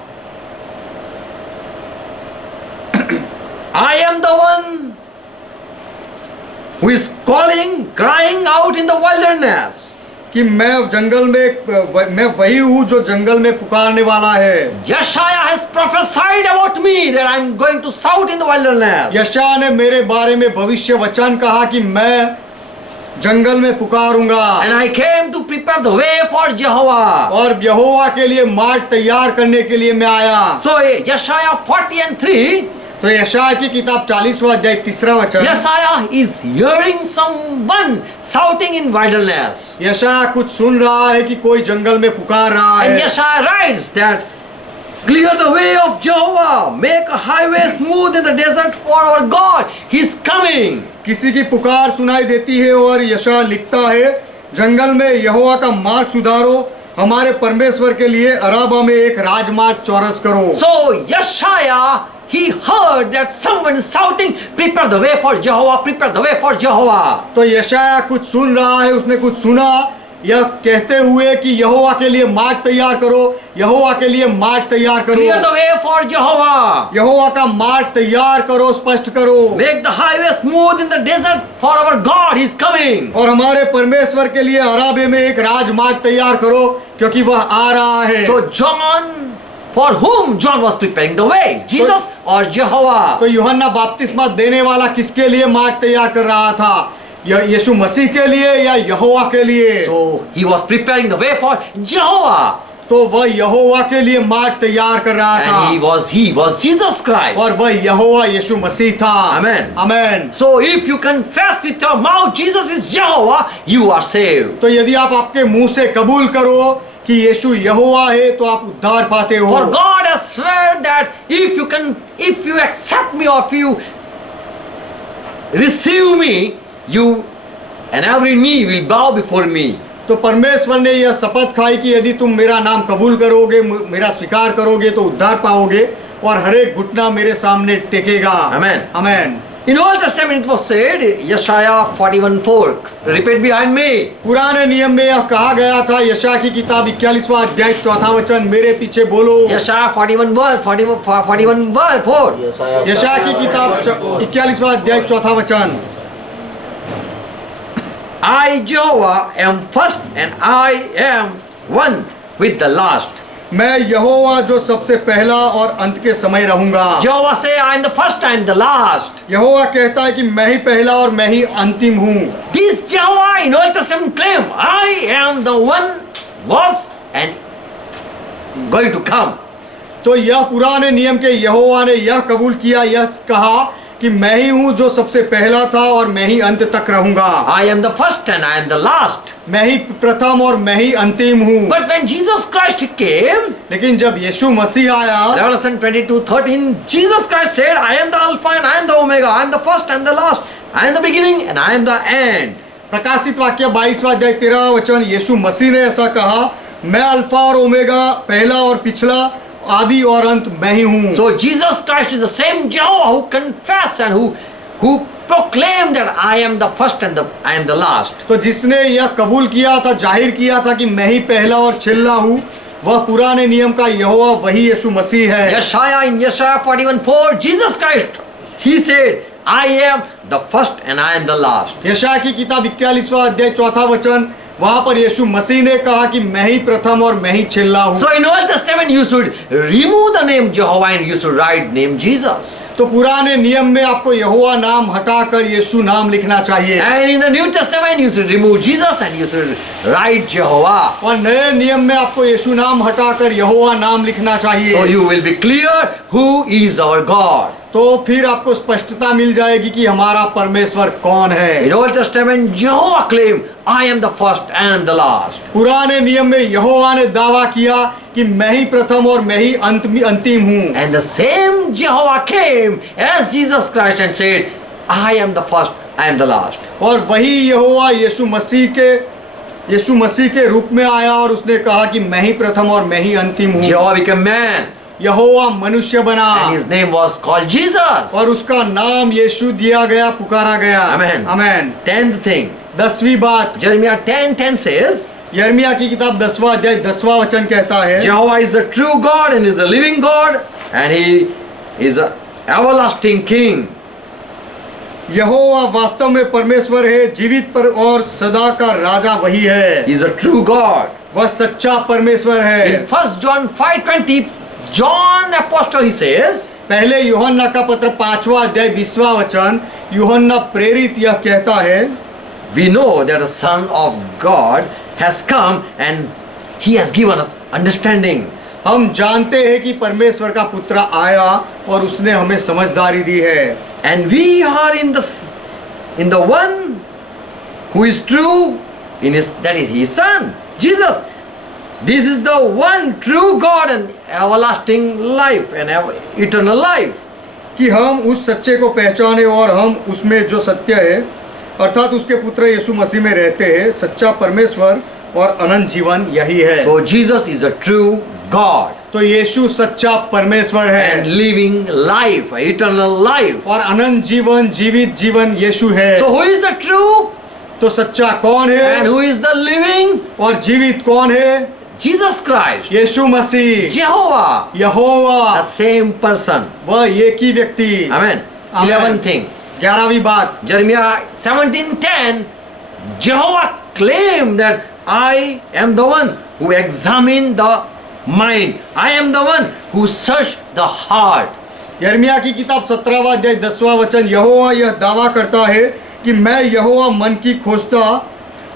I am the one who is calling, crying out in the wilderness. कि मैं वही हूँ जो जंगल में पुकारने वाला है। Yeshaya has prophesied about me that I am going to shout in the wilderness. यशायाह ने मेरे बारे में भविष्य वचन कहा कि मैं जंगल में पुकारूंगा, And I came to prepare the way for Jehovah. और यहोवा के लिए मार्ग तैयार करने के लिए मैं आया। So Yeshaya 40:3, तो यशायाह की किताब 40वां अध्याय 3 वचन, Yeshaya is hearing someone shouting in wilderness. यशायाह कुछ सुन रहा है कि कोई जंगल में पुकार रहा And है। Yeshaya writes that, clear the way of Jehovah, make a highway smooth in the desert for our God. He is coming. किसी की पुकार सुनाई देती है और यशायाह लिखता है, जंगल में यहोवा का मार्ग सुधारो, हमारे परमेश्वर के लिए अराबा में एक राजमार्ग चौरस करो। So Yeshaya, he heard that someone is shouting, prepare the way for Jehovah, prepare the way for Jehovah. तो यशायाह कुछ सुन रहा है, उसने कुछ सुना यह कहते हुए कि यहोवा के लिए मार्ग तैयार करो, यहोवा के लिए मार्ग तैयार करो, Clear the way for Jehovah. यहोवा का मार्ग तैयार करो, स्पष्ट करो, Make the highway smooth in the desert for our God. He is coming. और हमारे परमेश्वर के लिए अराबे में एक राजमार्ग तैयार करो, क्योंकि वह आ रहा है। So John, for whom John was preparing the way, Jesus or Jehovah? तो यूहन्ना बपतिस्मा देने वाला किसके लिए मार्ग तैयार कर रहा था, यीशु मसीह के लिए या यहोवा के लिए? So he was preparing the way for Jehovah, तो वह यहोवा के लिए मार्ग तैयार कर रहा था, and he was Jesus Christ. और वह यहोवा यीशु मसीह था। Amen. Amen. So if you confess with your mouth Jesus is Jehovah, you are saved. तो यदि आप आपके मुंह से कबूल करो कि यीशु यहोवा है, तो आप उद्धार पाते हो। For God has sworn that if you accept me or if you receive me, you and every knee will bow before me. तो परमेश्वर ने यह शपथ खाई कि यदि तुम मेरा नाम कबूल करोगे, मेरा स्वीकार करोगे, तो उद्धार पाओगे और हर एक घुटना मेरे सामने टेकेगा। Amen. Amen. In Old Testament it was said, Yeshaya 41:4, repeat behind me. पुराने नियम में यह कहा गया था, यशायाह की किताब 41वां अध्याय 4 वचन, मेरे पीछे बोलो। Yeshaya 41:4. यशायाह की किताब 41वां अध्याय 4 वचन, I Jehovah am first and I am one with the last. मैं यहोवा जो सबसे पहला और अंत के समय रहूंगा। Jehovah say I am the first, I am the last. यहोवा कहता है कि मैं ही पहला और मैं ही अंतिम हूँ। This Jehovah in Old Testament claim, I am the one was and going to come. तो यह पुराने नियम के यहोवा ने यह कबूल किया, यह कहा कि मैं ही हूँ जो सबसे पहला था और मैं ही अंत तक रहूंगा। I am the first and I am the last. मैं ही प्रथम और मैं ही अंतिम हूँ। But when Jesus Christ came, लेकिन जब यीशु मसीह आया, Revelation 22:13, Jesus Christ said, I am the Alpha and I am the Omega, I am the first and the last, I am the beginning and I am the end. प्रकाशित वाक्य 22वां अध्याय 13वां वचन, यीशु मसीह ने ऐसा कहा, मैं अल्फा और ओमेगा, पहला और पिछला, आदि और अंत मैं ही हूँ। So Jesus Christ is the same Jehovah who confessed and who proclaimed that I am the first and I am the last. तो जिसने यह कबूल किया था, जाहिर किया था कि मैं ही पहला और छिल्ला हूँ, वह पुराने नियम का यहोवा वही यीशु मसीह है। In Yeshaya 41:4, Jesus Christ, he said, I am the first and I am the last. यशाया की किताब 41वां अध्याय 4वां वचन, वहां पर यीशु मसीह ने कहा कि मैं ही प्रथम और मैं ही छिल्ला हूँ। So in Old Testament you should remove the name Jehovah and you should write name Jesus. तो पुराने नियम में आपको यहोवा नाम हटाकर यीशु नाम लिखना चाहिए, And in the New Testament you should remove Jesus and you should write Jehovah. और नए नियम में आपको यीशु नाम हटाकर यहोवा नाम लिखना चाहिए। So you will be clear who is our God. तो फिर आपको स्पष्टता मिल जाएगी कि हमारा परमेश्वर कौन है। In Old Testament Jehovah claimed, I am the first and I am the last. पुराने नियम में यहोवा ने दावा किया कि मैं ही प्रथम और मैं ही अंतिम हूँ। And the same Jehovah came as Jesus Christ and said, I am the first, I am the last. और वही यहोवा यीशु मसीह के रूप में आया और उसने कहा कि मैं ही प्रथम और मैं ही अंतिम हूँ। Jehovah became man यहोवा मनुष्य बना and his name was called Jesus. और उसका नाम यीशु दिया गया, पुकारा गया। Amen. आमेन। 10th thing, 10वीं बात, Jeremiah 10:10 says, यिर्मयाह की किताब 10वां अध्याय 10वां वचन कहता है, Jehovah is the true God and is a living God and he is an everlasting king. यहोवा वास्तव में परमेश्वर है, जीवित पर और सदा का राजा वही है। He is a true God. वह सच्चा परमेश्वर है। In 1 John 5:20, John Apostle he says, पहले यूहन्ना का पत्र 5वां अध्याय 20वां वचन, यूहन्ना प्रेरित यह कहता है, we know that the Son of God has come and he has given us understanding. हम जानते हैं कि परमेश्वर का पुत्र आया और उसने हमें समझदारी दी है। And we are in the one who is true, that is his Son, Jesus. This is the one true God and everlasting life and eternal life. कि हम उस सच्चे को पहचाने और हम उसमें जो सत्य है अर्थात उसके पुत्र यीशु मसीह में रहते हैं। सच्चा परमेश्वर और अनंत जीवन यही है। So Jesus is a true God. तो यीशु सच्चा परमेश्वर है And living life, eternal life. और अनंत जीवन, जीवित जीवन यीशु है। So who is the true तो सच्चा कौन है and who is the living? और जीवित कौन है? Jesus Christ, Yeshu Masih, Jehovah, Jehovah, the same person. वह एक ही व्यक्ति। Amen. 11th thing, 11वीं बात, Jeremiah 17:10, Jehovah claimed that I am the one who examined the mind. I am the one who searched the heart. यिर्मयाह की किताब 17वां अध्याय 10वां वचन, यहोवा यह दावा करता है कि मैं यहोवा मन की खोजता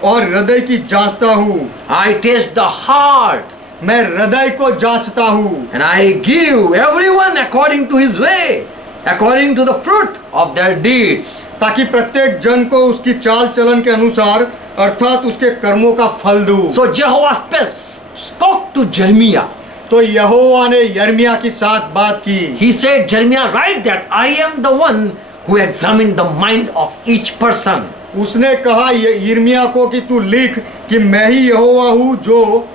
और हृदय की जांचता हूँ। I test the heart मैं हृदय को जांचता हूँ and I give everyone according to his way, according to the fruit of their deeds. ताकि प्रत्येक जन को उसकी चाल चलन के अनुसार अर्थात उसके कर्मों का फल दूं। So Jehovah spoke to Jeremiah. तो यहोवा ने यिर्मयाह के साथ बात की। He said, Jeremiah, write that I am the one who examined the mind of each person. उसने कहा यिर्मयाह को कि तू लिख कि मैं ही यहोवा हूँ जो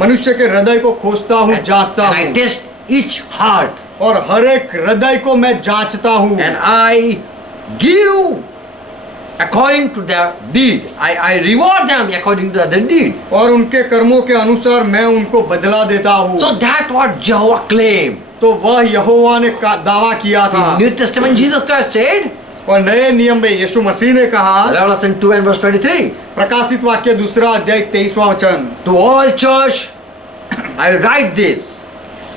मनुष्य के हृदय को खोजता हूँ, जांचता And I हूँ test each heart. और हर एक हृदय को मैं जांचता हूँ And I give according to their deed. I reward them according to their deed. और उनके कर्मों के अनुसार मैं उनको बदला देता हूँ। So that what Jehovah claimed. तो वह यहोवा ने दावा किया था। In New Testament Jesus Christ said, और नए नियम में यीशु मसीह ने कहा, Revelation 2 and verse 23, प्रकाशित वाक्य 2 अध्याय 23वां वचन, to all church I write this.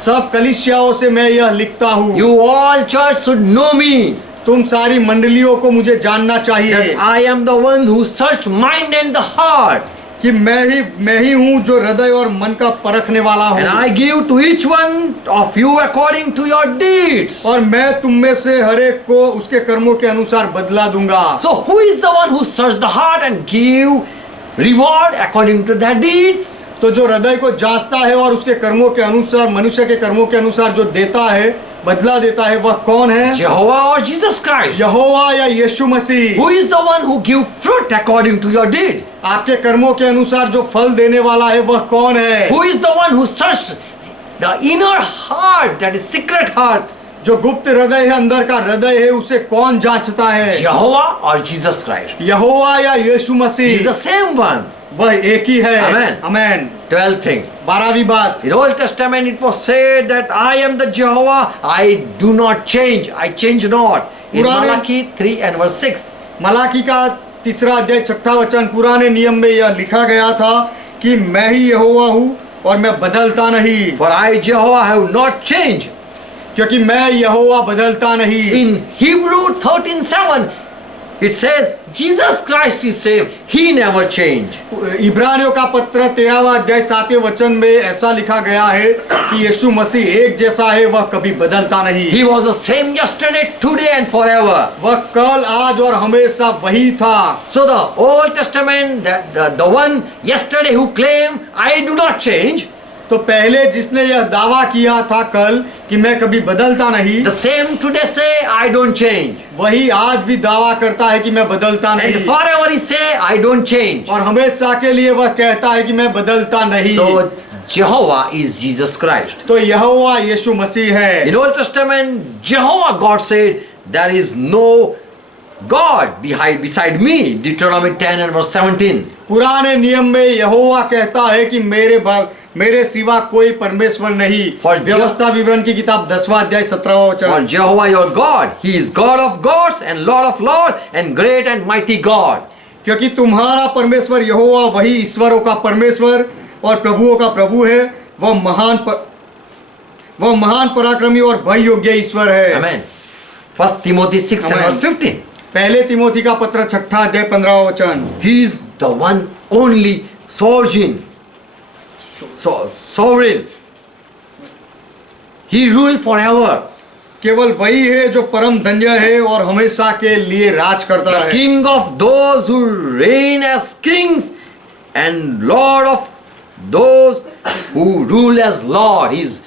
सब कलीसियाओं से मैं यह लिखता हूँ, You all church should know me. तुम सारी मंडलियों को मुझे जानना चाहिए That I am the one who search mind and the heart. कि मैं ही हूँ जो हृदय और मन का परखने वाला And हूँ, I give to each one of you according to your deeds. और मैं तुम में से हर एक को उसके कर्मों के अनुसार बदला दूंगा। So who is the one who search the heart and give reward according to their deeds? तो जो हृदय को जांचता है और उसके कर्मों के अनुसार, मनुष्य के कर्मों के अनुसार जो देता है, बदला देता है, वह कौन है? Jehovah or Jesus Christ? यहोवा या यीशु मसीह? Who is the one who give fruit according to your deed? आपके कर्मों के अनुसार जो फल देने वाला है वह कौन है? Who is the one who search the inner heart, that is secret heart? जो गुप्त हृदय है, अंदर का हृदय है, उसे कौन जांचता है? Jehovah or Jesus Christ? यहोवा या यीशु He is Masih? the same one. वह एक ही है। Amen. आमेन। 12th thing. 12वीं बात, In Old Testament it was said that I am the Jehovah, I do not change, I change not. In पुराने- Malachi 3 and verse 6. Malachi का 3 अध्याय 6 वचन, पुराने नियम में यह लिखा गया था कि मैं ही यहोवा हूँ और मैं बदलता नहीं, For I Jehovah have not changed. क्योंकि मैं यहोवा बदलता नहीं। In Hebrew 13:7 it says Jesus Christ is same, he never changed. इब्रानियों का पत्र 13वां अध्याय 7वें वचन में ऐसा लिखा गया है कि यीशु मसीह एक जैसा है, वह कभी बदलता नहीं। He was the same yesterday, today and forever. वह कल, आज और हमेशा वही था। So the Old Testament, the one yesterday who claimed I do not change, तो पहले जिसने यह दावा किया था कल कि मैं कभी बदलता नहीं, the same today say I don't change. वही आज भी दावा करता है कि मैं बदलता And नहीं, forever he say I don't change. और हमेशा के लिए वह कहता है कि मैं बदलता नहीं। So Jehovah is Jesus Christ. तो यहोवा यीशु मसीह है। In Old Testament, Jehovah God said, there is no God beside me. Deuteronomy 10 and verse 17. पुराने नियम में यहोवा कहता है कि मेरे सिवा कोई परमेश्वर नहीं। For व्यवस्था विवरण की किताब 10वां अध्याय 17वां For वचन। Jehovah your God, He is God of gods and Lord of lords and great and mighty God. क्योंकि तुम्हारा परमेश्वर यहोवा वही ईश्वरों का परमेश्वर और प्रभुओं का प्रभु है, वह महान पराक्रमी और भय योग्य ईश्वर है। Amen. 1 Timothy 6 and Amen. verse 15. पहले तिमोथी का पत्र 6 अध्याय 15वां वचन। He is the one only sovereign. Sovereign. He rule forever. केवल वही है जो परम धन्य है और हमेशा के लिए राज करता The है। king of those who reign as kings and lord of those who rule as lord. He is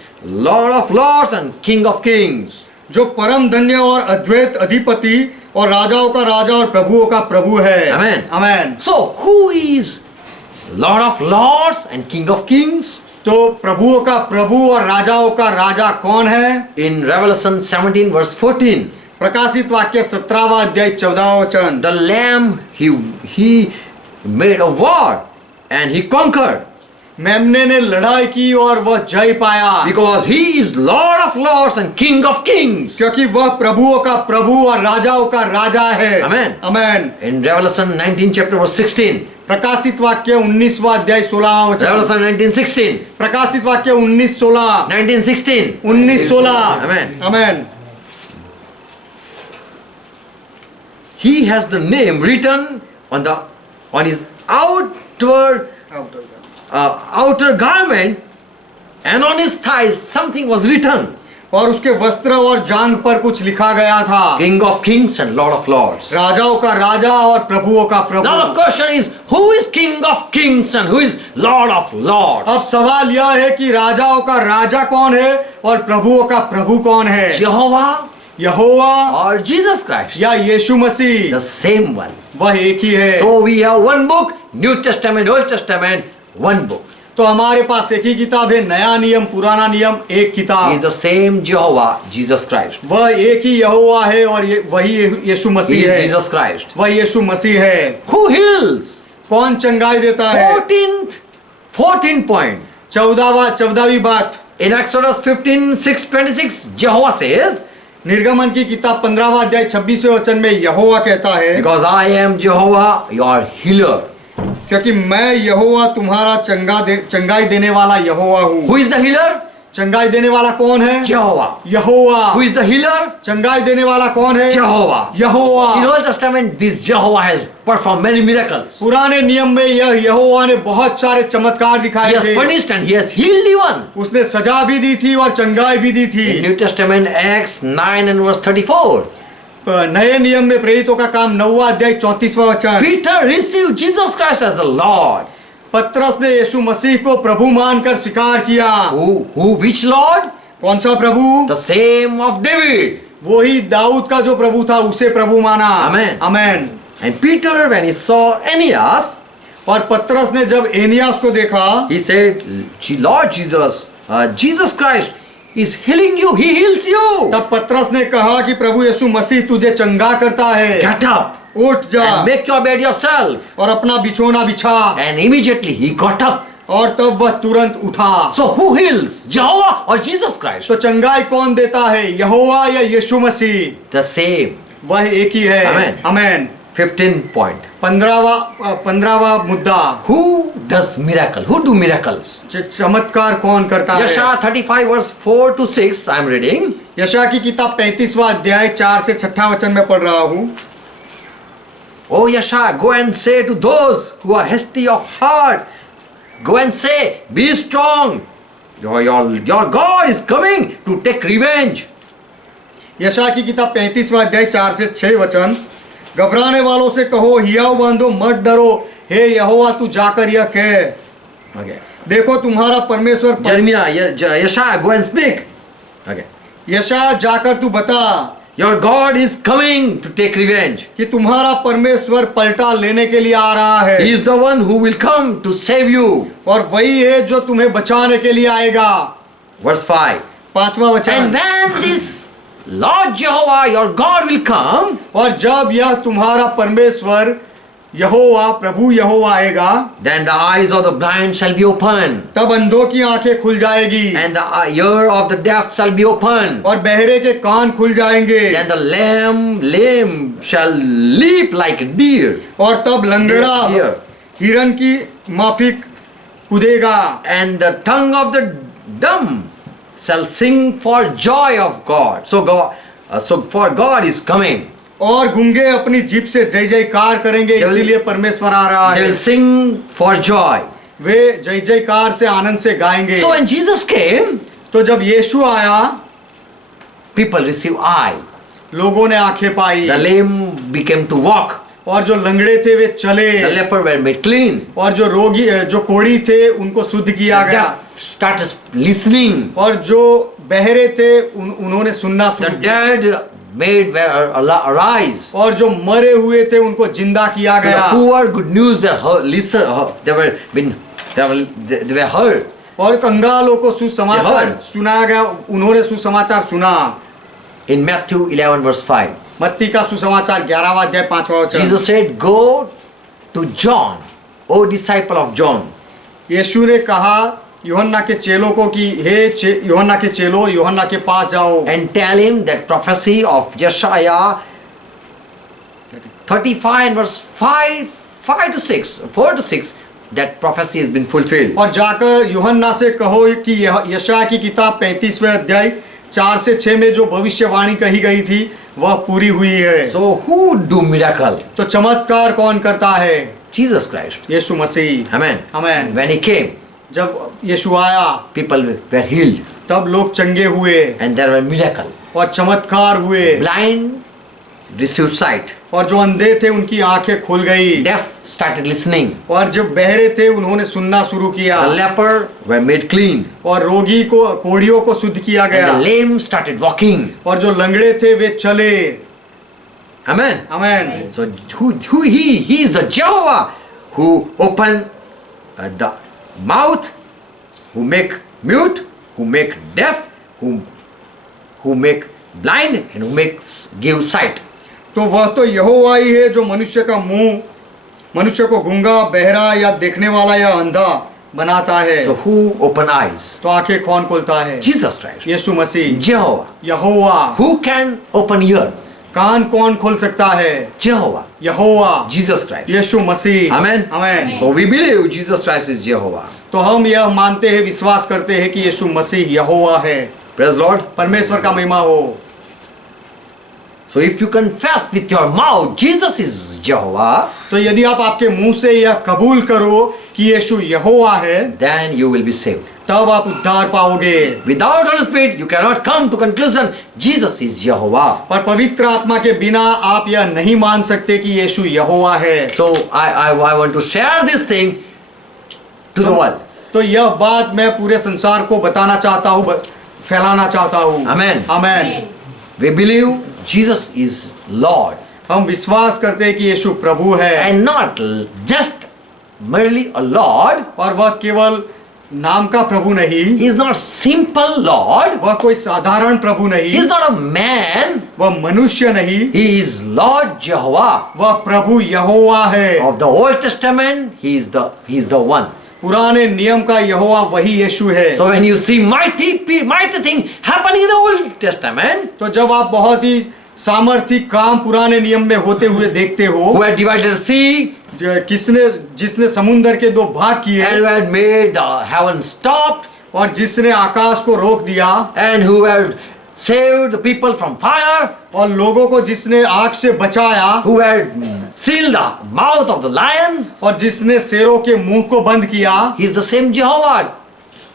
Lord of lords and King of kings. जो परम धन्य और अद्वैत अधिपति और राजाओं का राजा और प्रभुओं का प्रभु है। Amen. Amen. So who is Lord of lords and King of kings? तो प्रभुओं का प्रभु और राजाओं का राजा कौन है? In Revelation 17 verse 14. प्रकाशित वाक्य 17वां अध्याय 14वां वचन। The lamb he made a war and he conquered मेमने ने लड़ाई की और वह जय पाया, because he is Lord of lords and King of kings. क्योंकि वह प्रभुओं का प्रभु और राजाओं का राजा है। Amen. Amen. In Revelation 19 chapter verse 16. प्रकाशित वाक्य 19वां अध्याय 16वां वचन। Revelation 19:16. प्रकाशित वाक्य 19:16। 19:16. 19:16। Amen. Amen. He has the name written on his outer garment, and on his thighs something was written. और उसके वस्त्र और जांघ पर कुछ लिखा गया था, King of kings and Lord of lords. राजाओं का राजा और प्रभुओं का Now the Prabhu. question is, who is King of kings and who is Lord of lords? अब सवाल यह है कि राजाओं का राजा कौन है और प्रभुओं का प्रभु कौन है? Jehovah Jehovah or Jesus Christ? या यीशु मसीह? The same one. वह एक ही है। So we have one book, New Testament, Old Testament, one book. तो हमारे पास एक ही किताब है, नया नियम पुराना नियम एक He is किताब। the same Jehovah, Jesus Christ. वह एक ही यहोवा है और वही यीशु He मसीह is है। Jesus Christ. वह यीशु मसीह है। Who heals? कौन चंगाई देता है? 14th point. 14वीं बात, In Exodus 15:6-26, Jehovah says, निर्गमन की किताब 15वां अध्याय 26वें वचन में यहोवा कहता है, because I am Jehovah, your healer. क्योंकि मैं यहोवा तुम्हारा चंगाई देने वाला यहोवा हूँ। Who is the healer? चंगाई देने वाला कौन है? Jehovah. Jehovah. Who is the healer? चंगाई देने वाला कौन है? Jehovah. Jehovah. In Old Testament, this Jehovah has performed many miracles. पुराने नियम में यह यहोवा ने बहुत सारे चमत्कार He दिखाए has थे। punished and he has healed even. उसने सजा भी दी थी और चंगाई भी दी In थी। New Testament, Acts 9 and verse 34. नए नियम में प्रेरितों का काम 9वां अध्याय 34वां वचन। Peter received Jesus Christ as a Lord. पत्रस ने यीशु मसीह को प्रभु मानकर स्वीकार किया। Which Lord? कौन सा प्रभु? The same of David. वही दाऊद का जो प्रभु था उसे प्रभु माना। Amen. Amen. And Peter, when he saw Aeneas, और पत्रस ने जब एनियास को देखा, he said, Lord Jesus, Jesus Christ is healing you. He heals you. तब पत्रस ने कहा कि प्रभु यीशु मसीह तुझे चंगा करता है। Get up उठ जा and make your bed yourself. और अपना बिछौना बिछा। And immediately he got up. और तब वह तुरंत उठा। So who heals? Jehovah or Jesus Christ? तो चंगाई कौन देता है, यहोवा या यीशु मसीह? The same. वह एक ही है। Amen. आमेन। 15th point. 15वां मुद्दा, Who does miracle? Who do miracles? चमत्कार कौन करता है? Yesha 35 verse 4 to 6 I am reading. यशा की किताब 35वां अध्याय 4 से 6 वचन में पढ़ रहा हूँ। Oh Yesha, go and say to those who are hasty of heart, go and say, be strong. Your God is coming to take revenge. यशा की किताब 35वां अध्याय 4 से 6 वचन। घबराने वालों से कहो, हियाव बांधो, मत डरो, हे यहोवा तू जाकर यह कह, Okay. देखो तुम्हारा परमेश्वर। Jeremiah, Yesha, go and speak. Okay. यशा जाकर तू बता Your God is coming to take revenge. कि तुम्हारा परमेश्वर पलटा लेने के लिए आ रहा है। He is the one who will come to save you. और वही है जो तुम्हें बचाने के लिए आएगा। Verse 5. 5वां वचन। And when this Lord Jehovah, your God will come, और जब यह तुम्हारा परमेश्वर यहोवा प्रभु यहोवा आएगा, then the eyes of the blind shall be opened, तब अंधों की आंखें खुल जाएगी and the ear of the deaf shall be opened. और बहरे के कान खुल जाएंगे। Then the lame shall leap like a deer, और तब लंगड़ा Deer. हिरन की माफिक कूदेगा। and the tongue of the dumb shall sing for joy of God. So for God is coming. और गूंगे अपनी जीभ से जय जयकार करेंगे, They will- इसीलिए परमेश्वर आ रहा They है। will sing for joy. वे जय जयकार से आनंद से गाएंगे। So when Jesus came, तो जब यीशु आया, people receive eye. लोगों ने आंखें पाई The lame became to walk. और जो लंगड़े थे वे चले The leper were made clean. और जो रोगी जो कोढ़ी थे उनको शुद्ध किया The गया deaf started listening. और जो बहरे थे उन्होंने सुनना The शुरू किया dead made were arise. और जो मरे हुए थे उनको जिंदा किया The गया poor good news were heard. They were heard. और कंगालों को सुसमाचार They heard. सुनाया गया, उन्होंने सुसमाचार सुना। In Matthew 11 verse 5, मत्ती का सुसमाचार 11वां अध्याय 5वां वचन। Jesus said, "Go to John, O disciple of John, यीशु ने कहा यूहन्ना के चेलों को कि यूहन्ना के चेलों, यूहन्ना के पास जाओ and tell him that prophecy of Yeshaya 35 and verse 4 to 6, that prophecy has been fulfilled." और जाकर यूहन्ना से कहो कि यशाया की किताब 35वें अध्याय 4 से 6 में जो भविष्यवाणी कही गई थी वह पूरी हुई है। So who do miracle? तो चमत्कार कौन करता है? Jesus Christ. Yeshu Masih. Amen. Amen. When he came, जब यीशु आया people were healed तब लोग चंगे हुए and there were miracle. और चमत्कार हुए Blind received sight. और जो अंधे थे उनकी आंखें खुल गई Deaf started listening. और जो बहरे थे उन्होंने सुनना शुरू किया The leper were made clean. और रोगी को कोढ़ियों को शुद्ध किया And गया the lame started walking. और जो लंगड़े थे वे चले। Amen. Amen. So who he is the Jehovah who open the mouth, who make mute, who make deaf, who make blind, and who makes give sight. तो वह तो यहोवा ही है जो मनुष्य का मुंह, मनुष्य को गूंगा, बहरा या देखने वाला या अंधा बनाता है। So who open eyes? तो आंखें कौन खोलता है? Jesus Christ. Yeshu Masih. Jehovah. Jehovah. Who can open ear? कान कौन खोल सकता है? Jehovah, Jehovah, Jesus Christ. Yeshu Masih. Amen. Amen. So we believe Jesus Christ is Jehovah. तो हम यह मानते हैं, विश्वास करते हैं कि यीशु मसीह यहोवा है। Praise Lord. परमेश्वर का महिमा हो। So if you confess with your mouth Jesus is Jehovah, तो यदि आप आपके मुंह से यह कबूल करो कि यीशु यहोवा है, then you will be saved. तब आप उद्धार पाओगे। Without Holy Spirit, you cannot come to conclusion Jesus is Jehovah. पर पवित्र आत्मा के बिना आप यह नहीं मान सकते कि यीशु यहोवा है। So I want to share this thing to the world. तो यह बात मैं पूरे संसार को बताना चाहता हूँ, फैलाना चाहता हूँ। Amen. Amen. We believe Jesus is Lord हम विश्वास करते हैं कि यीशु प्रभु है, and not just merely a Lord. और वह केवल नाम का प्रभु नहीं, He is not simple Lord. वह कोई साधारण प्रभु He नहीं, is not a man. वह मनुष्य नहीं, He is Lord Jehovah. वह प्रभु यहोवा है। Of the Old Testament, He is the one. पुराने नियम का यहोवा वही यीशु है। So when you see mighty thing happening in the Old Testament, तो जब आप बहुत ही सामर्थ्य काम पुराने नियम में होते हुए देखते हो, who had divided the sea जिसने समुद्र के दो भाग किए, and who had made the heaven stopped, और जिसने आकाश को रोक दिया, and who had saved the people from fire, और लोगों को जिसने आग से बचाया, who had sealed the mouth of the lion, और जिसने शेरों के मुंह को बंद किया, He is the same Jehovah,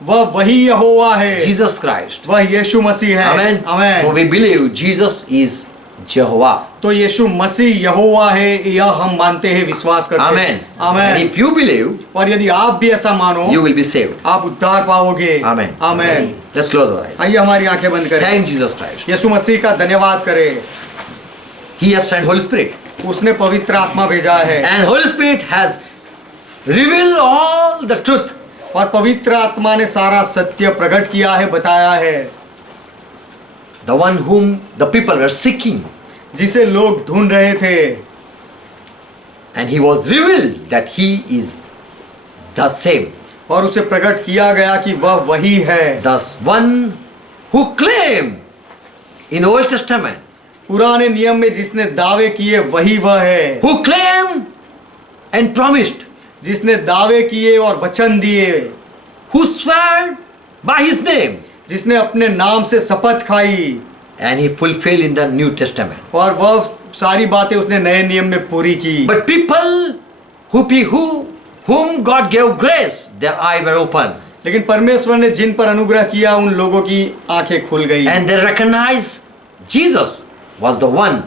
वह वही यहोवा है, Jesus Christ. वह यीशु मसीह है। Amen. So amen. we believe Jesus is Jehovah. तो यीशु मसीह यहोवा है, यह हम मानते हैं, विश्वास करते Amen. हैं। And amen. if you believe, और यदि आप भी ऐसा मानो, you will be saved. आप उद्धार पाओगे। Amen. Amen. Let's close our eyes. आइए हमारी आंखें बंद करें। Thank Jesus Christ. यीशु मसीह का धन्यवाद करें। He has sent Holy Spirit. उसने पवित्र आत्मा भेजा है, And Holy Spirit has revealed all the truth. और पवित्र आत्मा ने सारा सत्य प्रकट किया है, बताया है, The one whom the people were seeking. जिसे लोग ढूंढ रहे थे। And He was revealed that He is the same. और उसे प्रकट किया गया कि वह वही है। The one who claimed in Old Testament, पुराने नियम में जिसने दावे किए वही वह है, who claimed and promised, जिसने दावे किए और वचन दिए, who swore by His name, जिसने अपने नाम से शपथ खाई, and He fulfilled in the New Testament. और वह सारी बातें उसने नए नियम में पूरी की। But people whom God gave grace, their eyes were open, लेकिन परमेश्वर ने जिन पर अनुग्रह किया, उन लोगों की आंखें खुल गई, and they recognized Jesus was the one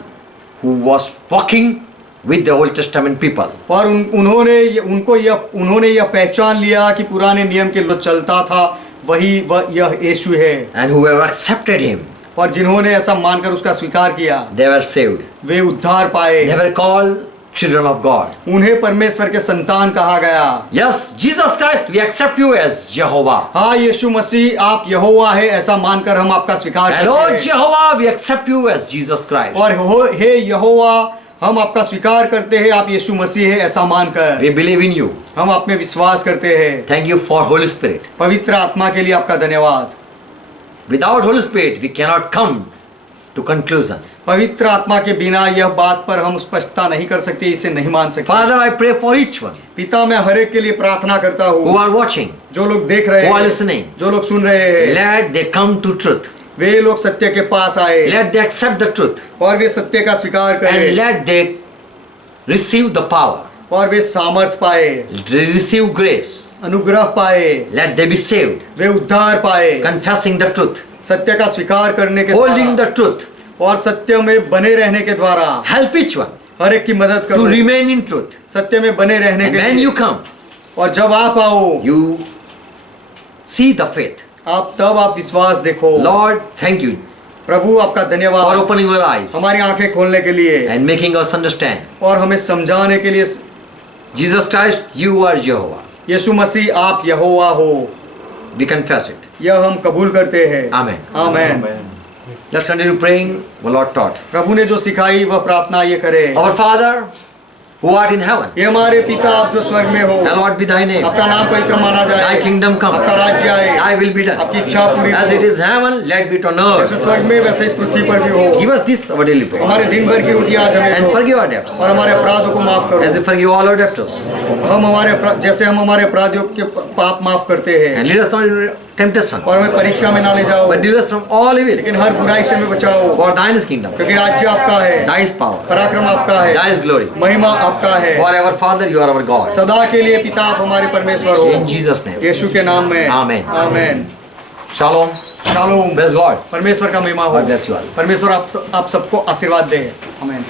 who was walking with the Old Testament people. और उन्होंने यह पहचान लिया कि पुराने नियम के जो चलता था वही वह यह यीशु है, And whoever accepted Him, और जिन्होंने ऐसा मानकर उसका स्वीकार किया, they were saved. वे उद्धार पाए। They were called children of God. उन्हें परमेश्वर के संतान कहा गया। Yes, Jesus Christ, we accept you as Jehovah. हाँ यीशु मसीह, आप यहोवा है, ऐसा मानकर हम आपका स्वीकार And करते oh हैं। Jehovah, we accept you as Jesus Christ. और हे यहोवा, हम आपका स्वीकार करते हैं, आप यीशु मसीह है, ऐसा मानकर We believe in you. हम आप में विश्वास करते हैं। Thank you for Holy Spirit. पवित्र आत्मा के लिए आपका धन्यवाद। Without Holy Spirit, we cannot come to conclusion. पवित्र आत्मा के बिना यह बात पर हम स्पष्टता नहीं कर सकते, इसे नहीं मान सकते। Father, I pray for each one पिता, मैं हर एक के लिए प्रार्थना करता who हूँ, are watching, जो लोग देख रहे who are हैं, listening. जो लोग सुन रहे हैं, Let they come to truth. वे लोग सत्य के पास आए, Let they accept the truth. और वे सत्य का स्वीकार And करें, let they receive the power. और वे सामर्थ पाए, Receive grace. अनुग्रह पाए, Let they be saved. वे उद्धार पाए, Confessing the truth. सत्य का स्वीकार करने के Holding द्वारा, the truth. और सत्य में बने रहने के द्वारा Help each one हर एक की मदद to करो, remain in truth. सत्य में बने रहने And के when लिए। you come, और जब आप आओ, you see the faith. तब आप विश्वास देखो। Lord, thank you प्रभु आपका for धन्यवाद, opening our eyes हमारी आंखें खोलने के लिए and making us understand. और हमें समझाने के लिए। Jesus Christ, you are Jehovah. यीशु मसीह, आप यहोवा हो, We confess it. यह हम कबूल करते हैं। Amen. Amen. Let's continue praying. The Lord taught. प्रभु ने जो सिखाई वह प्रार्थना ये करे। Our Father, who art in heaven, ये हमारे पिता आप जो स्वर्ग में हो, hallowed be thy name. आपका नाम पवित्र माना Thy जाए, kingdom come. आपका राज्य आए, Thy will be done. आपकी इच्छा पूरी As it हो, is heaven, let be it on जैसे earth. स्वर्ग में वैसे इस पृथ्वी पर भी हो। Give us this our daily bread. हमारे दिन भर की रोटी आज हमें And दो forgive our debts. और हमारे अपराधों को माफ As we करो, forgive all our debtors. जैसे हम हमारे अपराधियों के पाप माफ करते हैं, And lead us not into temptation, और हमें परीक्षा में ना ले जाओ, but deliver us from all evil. लेकिन हर बुराई से हमें बचाओ, For thine is kingdom, क्योंकि राज्य आपका है, thy is power, पराक्रम आपका है, thy is glory. महिमा आपका है, Forever, Father, you are our God. सदा के लिए पिता आप हमारे परमेश्वर हो, In Jesus' name. यीशु के नाम में आमीन। आमीन। Shalom. Shalom, Praise God. परमेश्वर का महिमा हो, God bless you all. परमेश्वर आप सबको आशीर्वाद दे। आमीन।